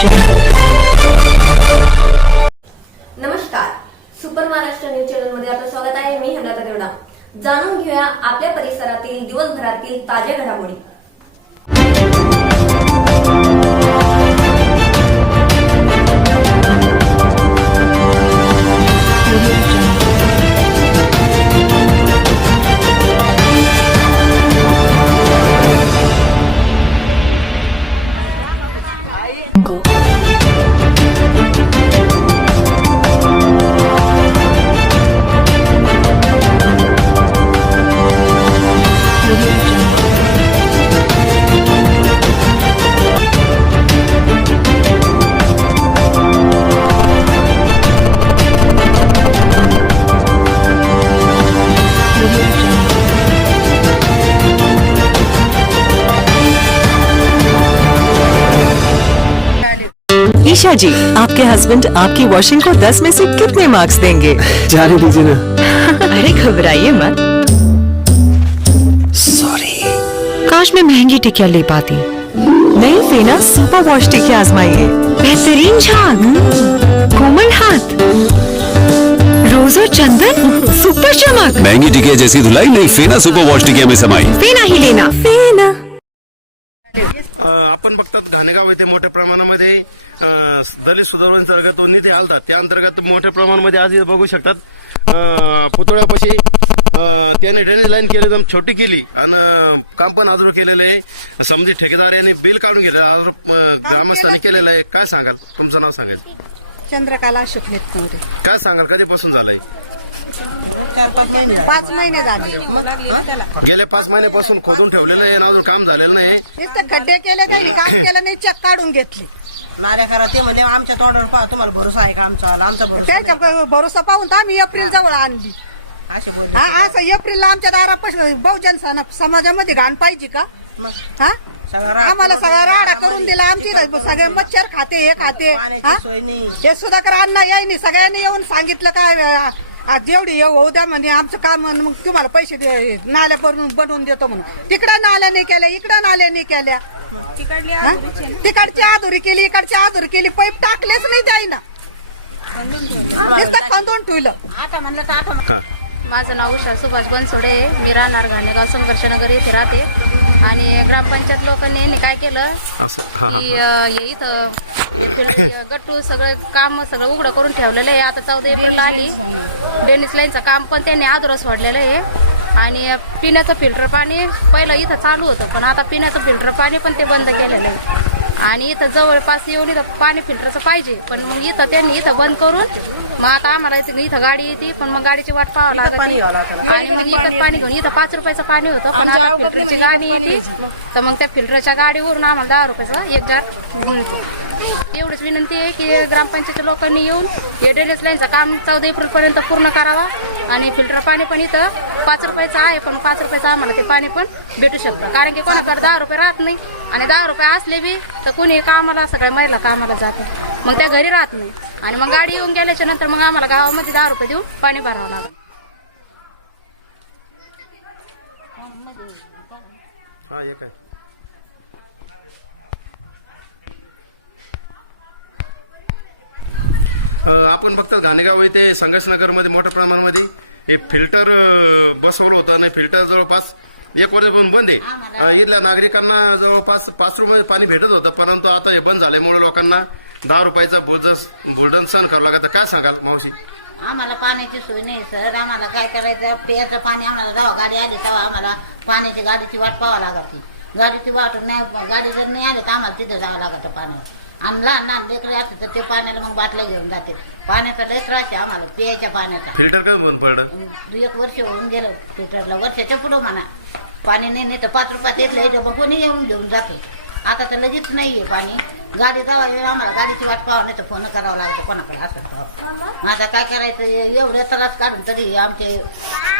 नमस्कार, super Maharashtra news channel मध्ये आपलं स्वागत आहे. मी हेमलता देवडा. जाणून घेऊया आपल्या परिसरातील दिवसभरातील ताज्या घडामोडी. ईशा जी, आपके हस्बैंड आपकी वॉशिंग को 10 में से कितने मार्क्स देंगे? जाने दीजिए ना। अरे घबराइए मत। सॉरी। काश मैं महंगी टिकिया ले पाती। नई फेना सुपर वॉश टिकिया आजमाइए। बेहतरीन झाग, कोमल हाथ, रोज और चंदन, सुपर चमक। महंगी टिकिया जैसी धुलाई नहीं, फेना सुपर वॉश टिकिया में समाई। फेना ही लेना, फेना। आपण बघतात घाणेगाव येथे मोठ्या प्रमाणामध्ये दलित सुधारणा अंतर्गत निधी आलतात. त्या अंतर्गत मोठ्या प्रमाणामध्ये आज बघू शकतात पुतळ्यापाशी त्याने ड्रेनेज लाईन केली, एकदम छोटी केली आणि काम पण अजून केलेलं आहे. समजी ठेकेदार यांनी बिल काढून गेलं, ग्रामस्थांनी केलेलं आहे. काय सांगाल, तुमचं नाव सांगाल? चंद्रकला शुक्लित कोरे. काय सांगाल, कधीपासून झालंय? 5 महिने झाले. गेल्या 5 महिन्यापासून खोदून ठेवलेलं आहे, अजून काम झालेलं नाही. नुसतं खड्डे केले त्यांनी, काम केलं नाही, चेक काढून घेतली. नाऱ्या करा ते म्हणजे आमच्या तोंडावर पहा, तुम्हाला भरोसा आहे का आमचा भरोसा? त्याच्या भरोसा पाहून तर आम्ही एप्रिल जवळ आणली. असे बोलतो. हा, असं एप्रिलला आमच्या दारापासून बहुजन समाजामध्ये घाण पाहिजे का? हा, आम्हाला सगळा राडा करून दिला. आमची सगळे मच्छर खाते, हे खाते. हा, हे सुधाकर अण्णा यायनी सगळ्यांनी येऊन सांगितलं काय जेवढी येऊ होऊ द्या म्हणे, आमचं काम मग तुम्हाला पैसे नाल्या बनवून देतो म्हणून. तिकडं नाल्या नाही केल्या, इकडं नाल्या नाही केल्या. तिकडची आधुरी केली, इकडची आधुरी केली, पाईप टाकलेच नाही त्याईना, नुसतं खंदून ठेवलं. आता म्हणलं तर आता माझं नाव उषा सुभाष बनसोडे, मी राहणार घाणेगाव संघर्षनगर येथे राहते. आणि ग्रामपंचायत लोकांनी काय केलं की हे इथं गट्टू सगळं काम सगळं उघडं करून ठेवलेलं आहे. आता 14 एप्रिलला आली ड्रेनेज लाईनचं काम पण त्यांनी आधुरं सोडलेलं आहे. आणि पिण्याचं फिल्टर पाणी पहिलं इथं चालू होतं, पण आता पिण्याचं फिल्टर पाणी पण ते बंद केलेलं आहे. आणि इथं जवळपास येऊन इथं पाणी फिल्टरचं पाहिजे, पण मग इथं त्यांनी इथं बंद करून मग आता आम्हाला इथं गाडी येते, पण मग गाडीची वाट पाहावं लागते. आणि मग इकत पाणी घेऊन इथं 5 रुपयाचं पाणी होतं, पण आता फिल्टरची गाडी येते, तर मग त्या फिल्टरच्या गाडीवरून आम्हाला 10 रुपयाचं 1 जार मिळते. एवढीच विनंती आहे की ग्रामपंचायतच्या लोकांनी येऊन हे ड्रेनेज लाईनचं काम 14 एप्रिलपर्यंत पूर्ण करावा. आणि फिल्टर पाणी पण इथं 5 रुपयाचं आहे, पण 5 रुपयाचं आम्हाला ते पाणी पण भेटू शकतं. कारण की कोणाकडे 10 रुपये राहत नाही, आणि 10 रुपये असले बी तर कोणी कामाला, सगळ्या महिला कामाला जाते, मग त्या घरी राहत नाही. आणि मग गाडी येऊन गेल्याच्या नंतर मग आम्हाला गावामध्ये 10 रुपये देऊन पाणी भरावं लागतं. आपण बघतात घाणेगाव येथे संघर्षनगर मध्ये मोठ्या प्रमाणामध्ये हे फिल्टर बसवलं होतं आणि फिल्टर जवळपास 1 वर्षापासून बंद आहे. इथल्या नागरिकांना जवळपास 5 रुपये पाणी भेटत होतं, परंतु आता हे बंद झाल्यामुळे लोकांना 10 रुपयाचं भोजन सहन करावं लागतं. काय सांगाल मावशी? आम्हाला पाण्याची सोय नाही सर. आम्हाला काय करायचं, प्यायचं पाणी आम्हाला जेव्हा गाडी आली तेव्हा आम्हाला पाण्याची गाडीची वाट पाहावं लागते. गाडीची वाट नाही, गाडी जर नाही आली तर आम्हाला तिथे जावं लागतं पाण्यावर. आणि लहान लहान लेकरं असते तर ते पाण्याला मग बाटल्या घेऊन जाते. पाण्याचा लय त्रास आहे आम्हाला, प्यायच्या पाण्याचा. फिल्टर काय बंद पडलं? 1 वर्ष होऊन गेलं फिल्टरला, वर्षाच्या पुढं म्हणा. पाणी नाही तर 5 रुपयात येतलं मग कोणी येऊन घेऊन जातो. आता तर लगेच नाहीये पाणी. गाडी जावा आम्हाला गाडीची वाट पाहावं, नाही तर फोन करावं लागतं कोणाकडे असं. आता काय करायचं, एवढ्या त्रास काढून तरी आमचे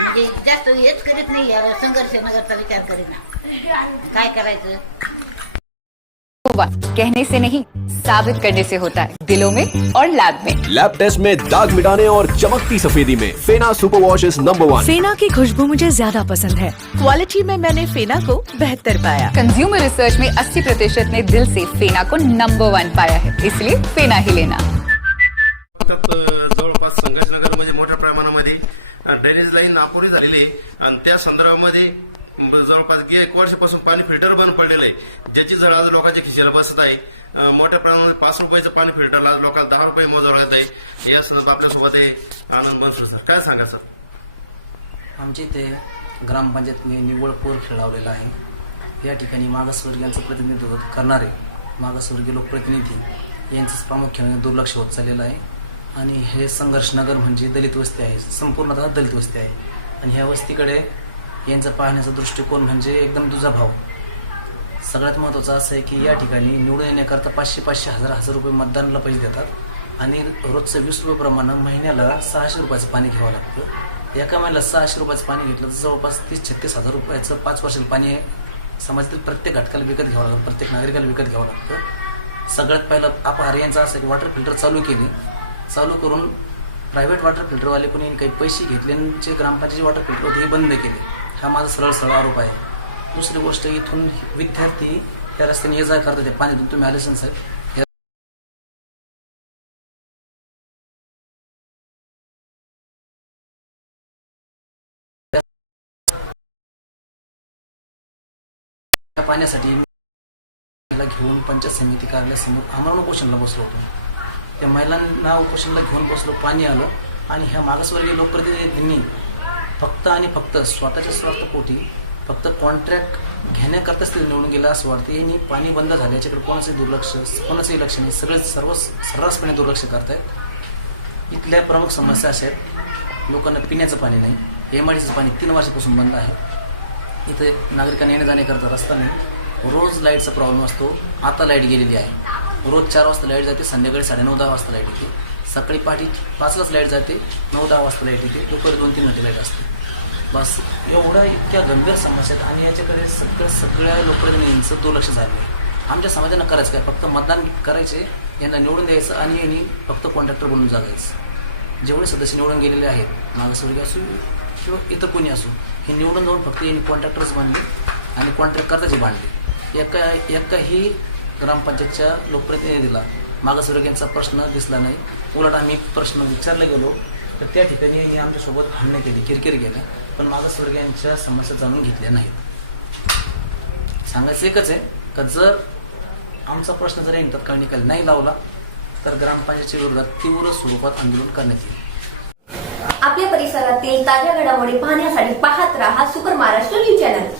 म्हणजे जास्त हेच करीत नाही, संघर्ष नगरचा विचार करीत ना. काय करायचं. नंबर 1 कहने से नहीं साबित करने से होता है, दिलों में और लैब में। लैब टेस्ट में दाग मिटाने और चमकती सफेदी में फेना सुपर वॉश इज नंबर 1। फेना की खुशबू मुझे ज्यादा पसंद है। क्वालिटी में मैंने फेना को बेहतर पाया। कंज्यूमर रिसर्च में 80% ने दिल से फेना को नंबर 1 पाया है, इसलिए फेना ही लेना। जवळपास संघर्षनगरमध्ये मोठ्या प्रमाणामध्ये ड्रेनेज लाईन अपुरी झालेली आहे आणि त्या संदर्भामध्ये जवळपास 1 वर्षापासून पाणी फिल्टर बंद पडलेलं आहे, ज्याची जर आज लोकांच्या खिशाला बसत आहे। मोठ्या प्रमाणामध्ये 5 रुपयाचं पाणी फिल्टरला आज लोकांना 10 रुपये मोजावं लागत आहे। या संदर्भात आपल्यासोबत आहे आनंद बनसोड सर, काय सांगा सर? आमच्या इथे ग्रामपंचायतने निव्वळ पोर खेळवलेला आहे। या ठिकाणी मागासवर्गीयांचं प्रतिनिधित्व करणारे मागासवर्गीय लोकप्रतिनिधी यांचं प्रामुख्याने दुर्लक्ष होत चाललेलं आहे आणि हे संघर्षनगर म्हणजे दलित वस्ती आहे, संपूर्णतः दलित वस्ती आहे आणि ह्या वस्तीकडे यांचा पाहण्याचा दृष्टिकोन म्हणजे एकदम दुजाभाव। सगळ्यात महत्त्वाचं असं आहे की या ठिकाणी निवडून येण्याकरता 500-500 हजार रुपये मतदानाला पैसे देतात आणि रोजचं 20 रुपये प्रमाणे महिन्याला 600 रुपयाचं पाणी घ्यावं लागतं। एका महिन्याला 600 रुपयाचं पाणी घेतलं तर जवळपास 30-36 हजार रुपयाचं 5 वर्षाचं पाणी समाजातील प्रत्येक घटकाला विकत घ्यावं लागतं, प्रत्येक नागरिकाला विकत घ्यावं लागतं। सगळ्यात पहिलं अपहार यांचा असं की वॉटर फिल्टर चालू करून प्रायव्हेट वॉटर फिल्टरवाले कोणी काही पैसे घेतले आणि जे ग्रामपंचायतीचे वॉटर फिल्टर होते हे बंद केले, हा माझा सरळ आरोप आहे। दुसरी गोष्ट, इथून विद्यार्थी त्या रस्त्याने ये जा करतात, ते पाण्यातून तुम्ही आले असेल साहेब, त्या पाण्यासाठी घेऊन पंचायत समिती कार्यालयासमोर आम्हाला उपोषणाला बसलो होतो। त्या महिलांना उपोषणाला घेऊन बसलो, पाणी आलं आणि ह्या मागासवर्गीय लोकप्रतिनिधींनी फक्त आणि फक्त स्वतःच्या स्वार्थपोटी फक्त कॉन्ट्रॅक्ट घेण्याकरताच ते निवडून गेलं असं वाटतं। यांनी पाणी बंद झालं याच्याकडे कोणाचंही लक्ष नाही, सगळे सर्रासपणे दुर्लक्ष करतायत। इथल्या प्रमुख समस्या अशा आहेत, लोकांना पिण्याचं पाणी नाही, एमआयडीचं पाणी 3 वर्षापासून बंद आहे। इथे नागरिकांना येणे जाण्याकरता रस्ता नाही, रोज लाईटचा प्रॉब्लेम असतो। आता लाईट गेलेली आहे, रोज 4 वाजता लाईट जाते, संध्याकाळी 9:30-10 वाजता लाईट येते, सकाळी पहाटे 5लाच लाईट जाते, 9-10 वाजता लाईट येते, दुपारी 2-3 घंटे लाईट असते। बस एवढ्या इतक्या गंभीर समस्या आहेत आणि याच्याकडे सगळ्या लोकप्रतिनिधींचं दुर्लक्ष झालं आहे। आमच्या समाजानं करायचं काय, फक्त मतदान करायचे, यांना निवडून द्यायचं आणि यांनी फक्त कॉन्ट्रॅक्टर बनून जागायचं। जेवढे सदस्य निवडून गेलेले आहेत, मागासवर्गीय असो किंवा इतर कोणी असो, हे निवडून जाऊन फक्त यांनी कॉन्ट्रॅक्टर्स बांधले आणि कॉन्ट्रॅक्ट करताचे बांधले। एकाही ग्रामपंचायतच्या लोकप्रतिनिधीला मागासवर्गीयांचा प्रश्न दिसला नाही। उलट आम्ही प्रश्न विचारले गेलो तर त्या ठिकाणी यांनी आमच्यासोबत भांडणं केली, किरकिर केल्या, पण मागासवर्गीयांच्या समस्या जाणून घेतल्या नाहीत। सांगायचं एकच आहे का जर आमचा प्रश्न जर यांनी तत्काळ निकाल नाही लावला तर ग्रामपंचायतीच्या विरोधात तीव्र स्वरूपात आंदोलन करण्यात येईल। आपल्या परिसरातील ताज्या घडामोडी पाहण्यासाठी पाहत राहा सुपर महाराष्ट्र न्यूज चॅनल।